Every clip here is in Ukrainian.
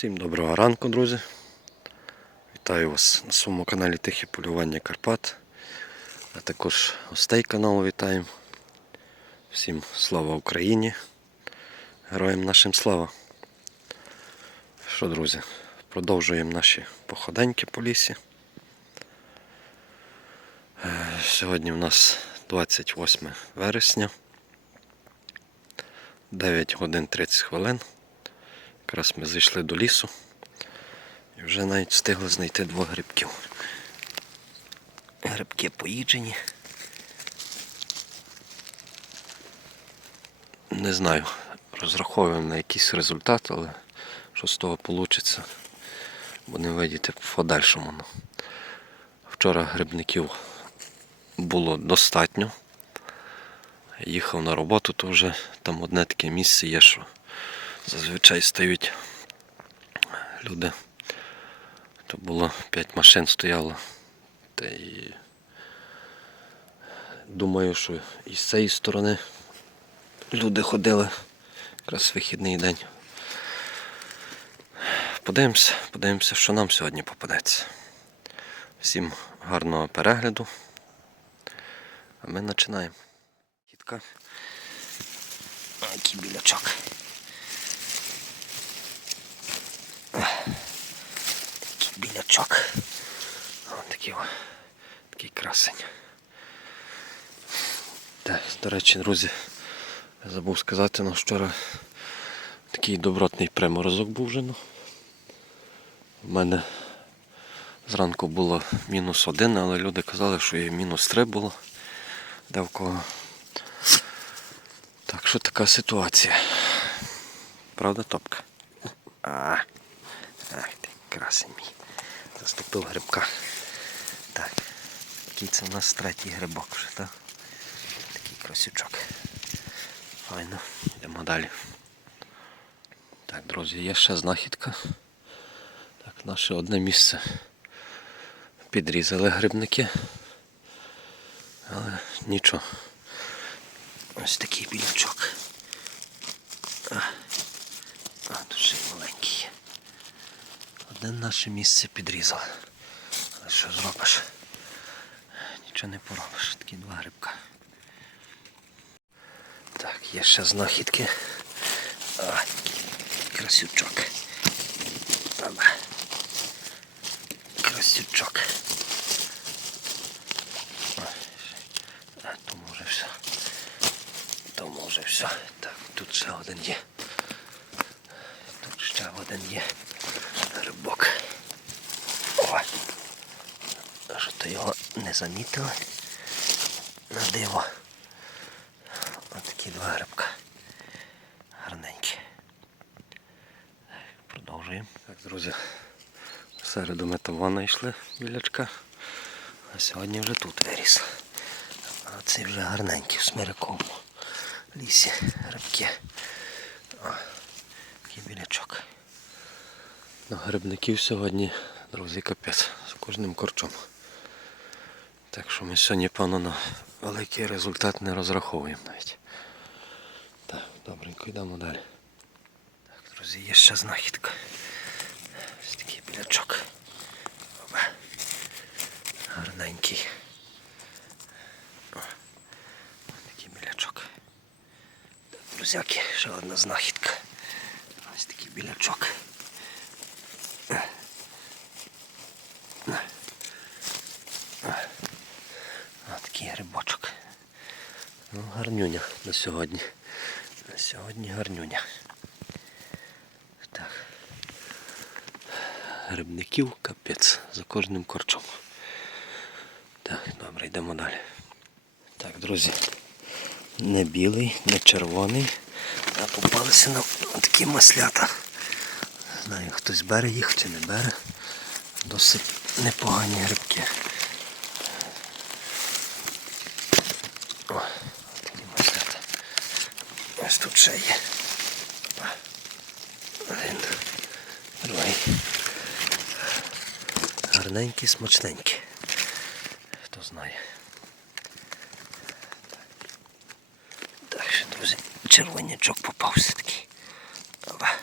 Всім доброго ранку, друзі. Вітаю вас на своєму каналі Тихе полювання Карпат. А також гостей каналу вітаємо. Всім слава Україні. Героям нашим слава. Що, друзі, продовжуємо наші походеньки по лісі. Е, Сьогодні у нас 28 вересня. 9 годин 30 хвилин. Якраз ми зайшли до лісу і вже навіть встигли знайти двох грибків. Грибки поїджені. Не знаю, розраховуємо на якийсь результат, але що з того вийде, будемо видіти в подальшому. Ну, Вчора грибників було достатньо. Їхав на роботу, то вже там одне таке місце є, що зазвичай стають люди. То було 5 машин стояло. Та і думаю, що і з цієї сторони люди ходили. Якраз вихідний день. Подивимося, подивимося, що нам сьогодні попадеться. Всім гарного перегляду. А ми починаємо. Кітка. Який білячок. Білячок. Ось такий, такий красень. Так, до речі, друзі, забув сказати, ну вчора такий добротний приморозок був вже. Ну. У мене зранку було мінус один, але люди казали, що і мінус три було. Де в кого. Так що така ситуація. Правда, топка? А, ах ти, красень мій. Заступив грибка. Так. Який це у нас третій грибок вже, так? Такий красючок. Файно, йдемо далі. Так, друзі, є ще знахідка. Так, наше одне місце. Підрізали грибники. Але нічого. Ось такий білячок. А, а тут ще й маленький є. Одне наше місце підрізали. Але що зробиш? Нічого не поробиш. Такі два грибка. Так, є ще знахідки. А, красючок. Aba. Красючок. А, то може все. То може все. Так, тут ще один є. Тут ще один є. Рибок. О! А що то його не замітили? На диво. Ось такі два грибка. Гарненькі. Продовжуємо. Так, друзі. В середу ми там вона йшли білячка. А сьогодні вже тут виріс. А це вже гарненький в смириковому лісі грибки. Такий білячок. На грибників сьогодні, друзі, капець, з кожним корчом. Так що ми сьогодні, певно, на великий результат не розраховуємо навіть. Так, добренько йдемо далі. Так, друзі, є ще знахідка. Ось такий білячок. Опа. Гарненький. Білячок. Так, друзяки, ще одна знахідка. Ось такий білячок. Ось такий грибочок. Ну, гарнюня на сьогодні. На сьогодні гарнюня. Так. Грибників капець за кожним корчом. Так, добре, йдемо далі. Так, друзі. Не білий, не червоний. А попалися на такі маслята. Не знаю, хтось бере їх чи не бере. Досить непогані грибки. О, такі маслята. Ось тут ще є. Один, другий. Гарненький, смачненький. Хто знає. Так що, друзі, червонячок попався такий. Опа.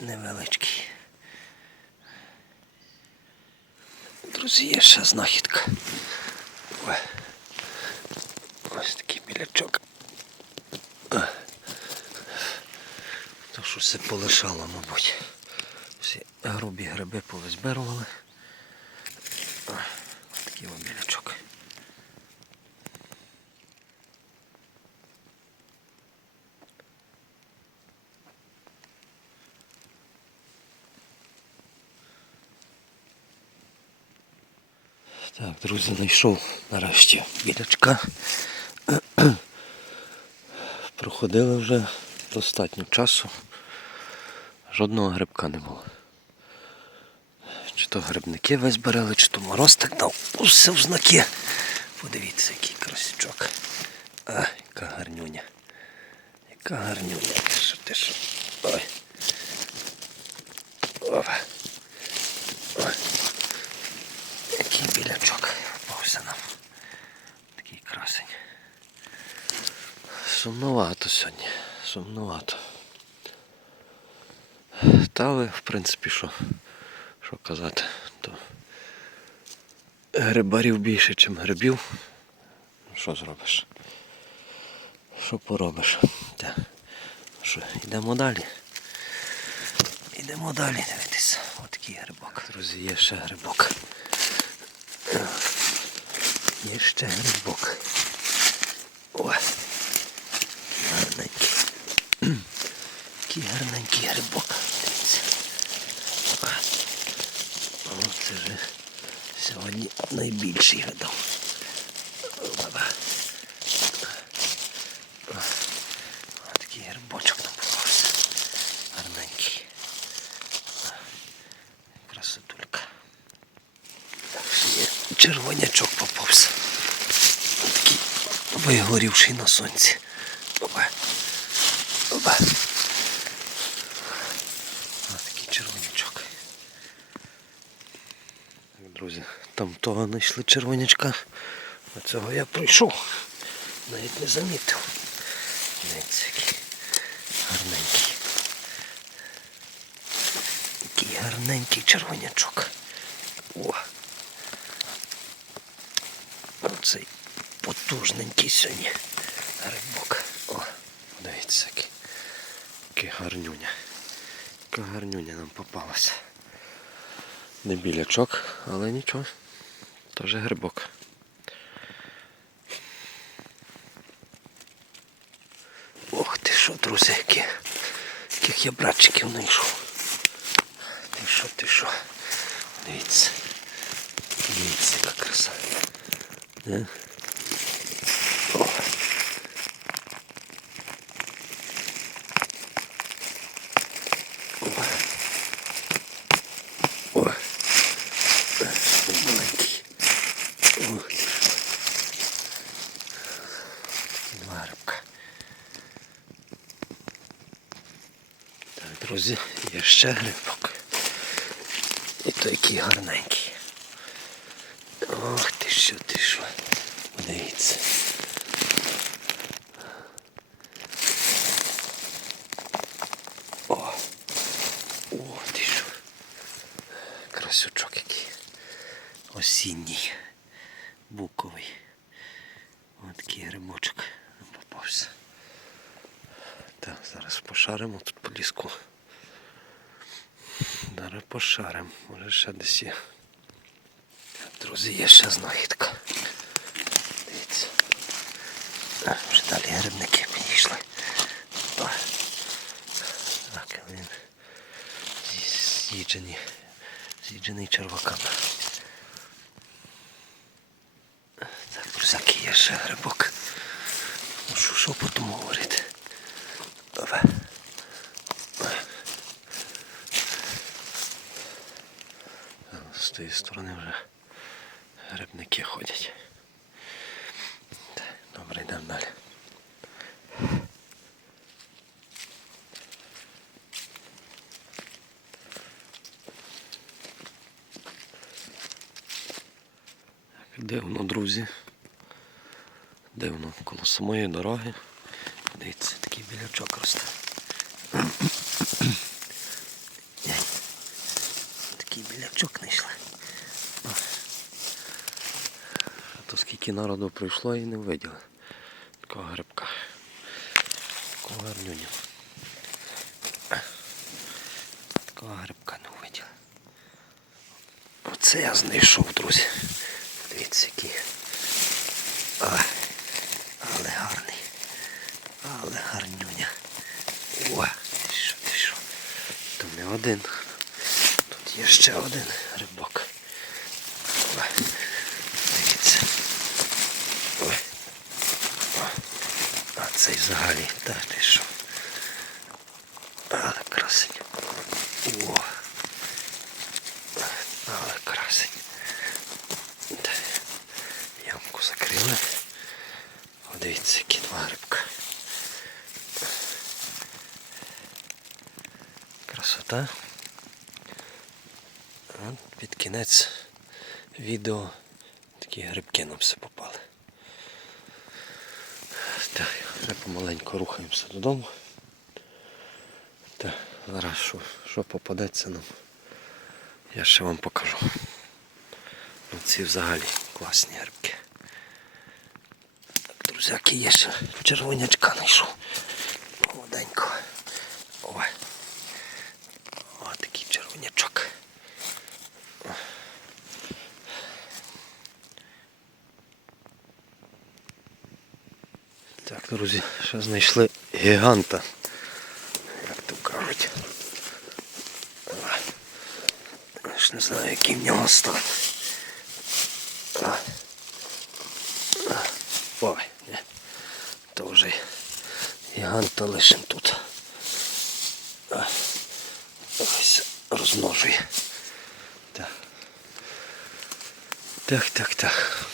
невеличкий. Друзі, є ще знахідка. Ой. Білячок. То що все полишало, мабуть. Всі грубі гриби повизбирували. Такий ось білячок. Так, друзі, знайшов нарешті білячка. Проходили вже достатньо часу. Жодного грибка не було. Чи то грибники весь берели, чи то мороз так дав. Усе в знаки. Подивіться, який красичок. А, яка гарнюня. Яка гарнюня. Що, ти що? Ой. Опа. Ой. Який білячок попався нам. Такий красень. Сумнувато сьогодні. Сумнувато. Та але, в принципі, що, що казати, то грибарів більше, ніж грибів. Що зробиш? Що поробиш? Так. Що, йдемо далі. Йдемо далі дивитися. Отакий грибок. Друзі, є ще грибок. Є ще грибок. О! Гарненький. Який гарненький грибок. Дивіться. О, це вже сьогодні найбільший видав. Баба. О, такий грибочок нам попався. Гарненький. Красотулька. Так, ще є червонячок попався. Такий вигорівший на сонці. Опа. Опа. Ось такий червонячок. Так, друзі, там того знайшли червонячка. А цього я пройшов. Навіть не замітив. Дивіться, який гарненький. Який гарненький червонячок. О! Оцей потужненький сьогодні грибок. О, дивіться, який, який гарнюня. Яка гарнюня нам попалася. Не білячок, але нічого. Теж грибок. Ох ти що, друзі, які, яких я братчиків знайшов. Ти що, ти що? Дивіться. Дивіться, яка краса. Не? О. О. О. Маленький. О. Два рибка. Так, друзі, є ще грибок. І той який гарненький. Ох ти що, ти що. Подивіться. О! О, ти що. Красючок який. Осінній. Буковий. Ось такий грибочок попався. Так, зараз пошаримо тут по ліску. Зараз пошаримо. Може ще десь є. Друзі, є ще знахідка. Дивіться. Вже далі грибники підійшли. Так, він зі- з'їджений, черваками. Так, друзяки, є ще грибок. Ну що, що потім говорити? Давай. З тієї сторони вже грибники ходять. Добре, йдемо далі. Дивно, друзі. Дивно, коло самої дороги. Дивіться, такий білячок росте. білячок знайшли. А то скільки народу прийшло і не виділи. Такого грибка. Такого гарнюня. Такого грибка не виділи. Оце я знайшов, друзі. Дивіться, який. Але гарний. Але гарнюня. О, що, ти що? То не один. Тут є ще один рибок. О, дивіться. Ой. О, А цей взагалі, та ти що? Але красень. О. Але красень. Ямку закрили. О, дивіться, які два. Красота. Під кінець відео такі грибки нам все попали. Так, вже помаленьку рухаємося додому. Так, зараз що, що попадеться нам, я ще вам покажу. Ну, ці взагалі класні грибки. Так, друзяки, є ще червонячка знайшов. Молоденького. Ой. О, такий червонячок. Так, друзі, ще знайшли гіганта. Як то кажуть. Я ж не знаю, який в нього стан. Ой. То вже гіганта лишим тут. Ось розмножує. Так. Так, так, так.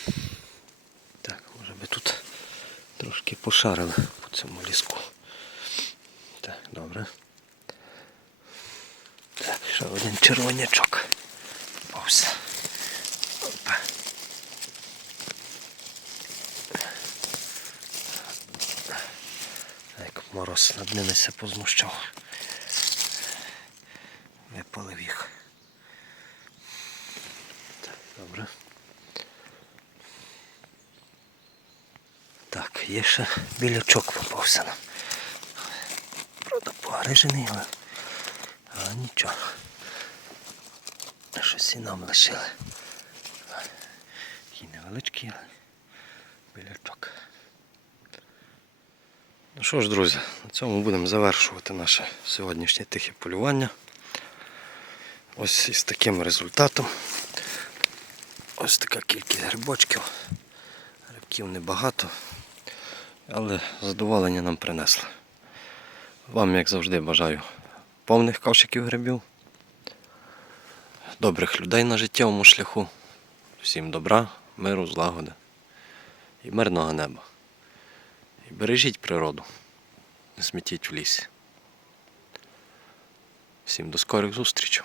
Трошки пошарили по цьому ліску. Так, добре. Так, ще один червонячок. Ось. Опа. Як мороз над ними се позмущав. Випалив їх. Так, добре. Так, є ще білячок попався нам. Правда, погрижений, але, але нічого. Щось і нам лишили. Такий невеличкий, але білячок. Ну що ж, друзі, на цьому будемо завершувати наше сьогоднішнє тихе полювання. Ось із таким результатом. Ось така кількість грибочків. Грибків небагато, але задоволення нам принесли. Вам, як завжди, бажаю повних кошиків грибів, добрих людей на життєвому шляху, всім добра, миру, злагоди і мирного неба. І бережіть природу, не смітіть в лісі. Всім до скорих зустрічей.